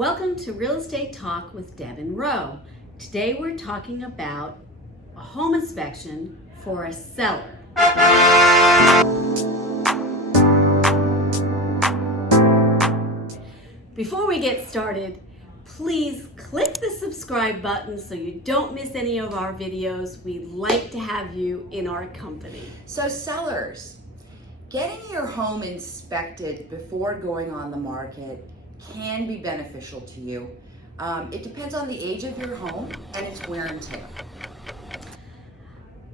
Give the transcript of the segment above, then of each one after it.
Welcome to Real Estate Talk with Deb and Roe. Today we're talking about a home inspection for a seller. Before we get started, please click the subscribe button so you don't miss any of our videos. We'd like to have you in our company. So sellers, getting your home inspected before going on the market can be beneficial to you. It depends on the age of your home and its wear and tear.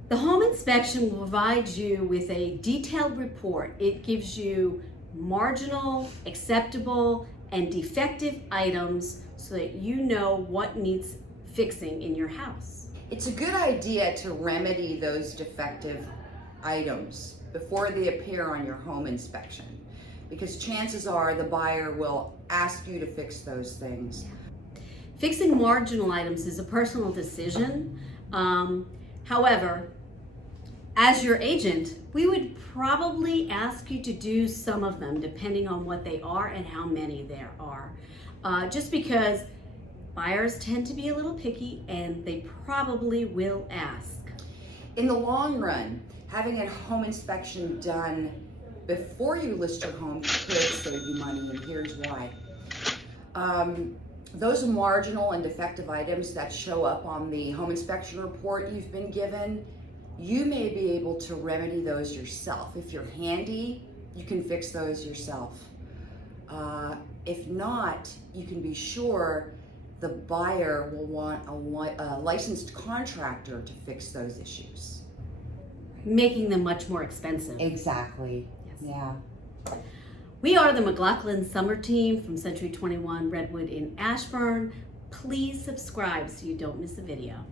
The home inspection will provide you with a detailed report. It gives you marginal, acceptable, and defective items so that you know what needs fixing in your house. It's a good idea to remedy those defective items before they appear on your home inspection, because chances are the buyer will ask you to fix those things. Fixing marginal items is a personal decision. However, as your agent, we would probably ask you to do some of them depending on what they are and how many there are. Just because buyers tend to be a little picky and they probably will ask. In the long run, having a home inspection done before you list your home could save you money, and here's why. Those marginal and defective items that show up on the home inspection report you've been given, you may be able to remedy those yourself. If you're handy, you can fix those yourself. If not, you can be sure the buyer will want a licensed contractor to fix those issues. Making them much more expensive. Exactly. Yes. Yeah. We are the McLoughlin Sommer team from Century 21 Redwood in Ashburn. Please subscribe so you don't miss a video.